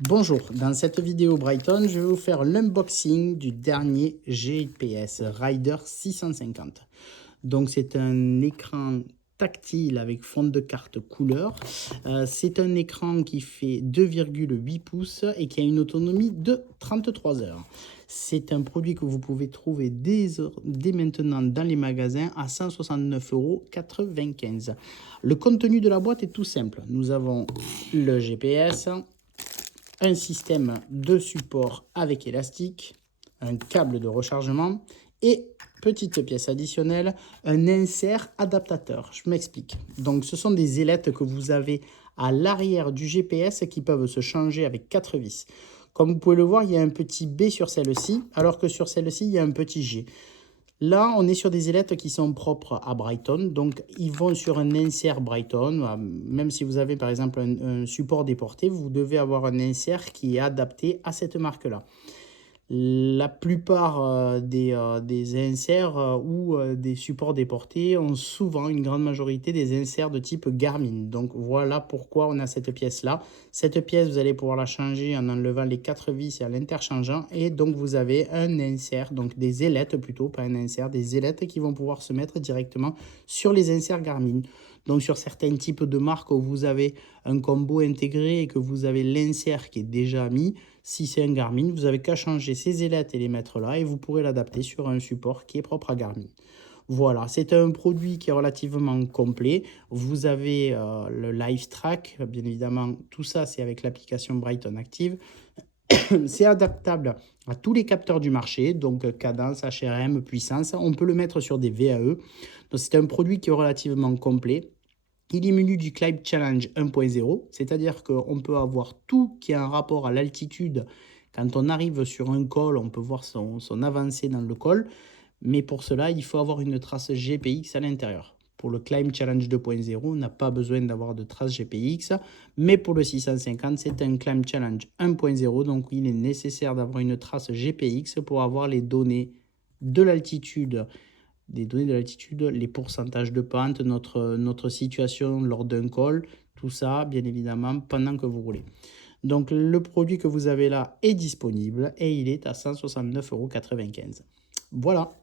Bonjour, dans cette vidéo Brighton, je vais vous faire l'unboxing du dernier GPS Rider 650. Donc c'est un écran tactile avec fond de carte couleur. C'est un écran qui fait 2,8 pouces et qui a une autonomie de 33 heures. C'est un produit que vous pouvez trouver dès maintenant dans les magasins à 169,95 €. Le contenu de la boîte est tout simple. Nous avons le GPS, un système de support avec élastique, un câble de rechargement et, petite pièce additionnelle, un insert adaptateur. Je m'explique. Donc ce sont des ailettes que vous avez à l'arrière du GPS qui peuvent se changer avec 4 vis. Comme vous pouvez le voir, il y a un petit B sur celle-ci, alors que sur celle-ci, il y a un petit G. Là, on est sur des ailettes qui sont propres à Brighton, donc ils vont sur un insert Brighton. Même si vous avez par exemple un support déporté, vous devez avoir un insert qui est adapté à cette marque-là. La plupart des inserts ou des supports déportés ont souvent, une grande majorité, des inserts de type Garmin. Donc voilà pourquoi on a cette pièce-là. Cette pièce, vous allez pouvoir la changer en enlevant les 4 vis et en l'interchangeant. Et donc vous avez un insert, donc des ailettes plutôt, pas un insert, des ailettes qui vont pouvoir se mettre directement sur les inserts Garmin. Donc sur certains types de marques où vous avez un combo intégré et que vous avez l'insert qui est déjà mis, si c'est un Garmin, vous n'avez qu'à changer ces ailettes et les mettre là et vous pourrez l'adapter sur un support qui est propre à Garmin. Voilà, c'est un produit qui est relativement complet. Vous avez le Live Track, bien évidemment, tout ça c'est avec l'application Brighton Active. C'est adaptable à tous les capteurs du marché, donc cadence, HRM, puissance. On peut le mettre sur des VAE. Donc c'est un produit qui est relativement complet. Il est menu du Climb Challenge 1.0, c'est-à-dire qu'on peut avoir tout qui a un rapport à l'altitude. Quand on arrive sur un col, on peut voir son avancée dans le col, mais pour cela, il faut avoir une trace GPX à l'intérieur. Pour le Climb Challenge 2.0, on n'a pas besoin d'avoir de trace GPX, mais pour le 650, c'est un Climb Challenge 1.0, donc il est nécessaire d'avoir une trace GPX pour avoir les données de l'altitude, les pourcentages de pente, notre situation lors d'un col, tout ça, bien évidemment, pendant que vous roulez. Donc, le produit que vous avez là est disponible et il est à 169,95 €. Voilà.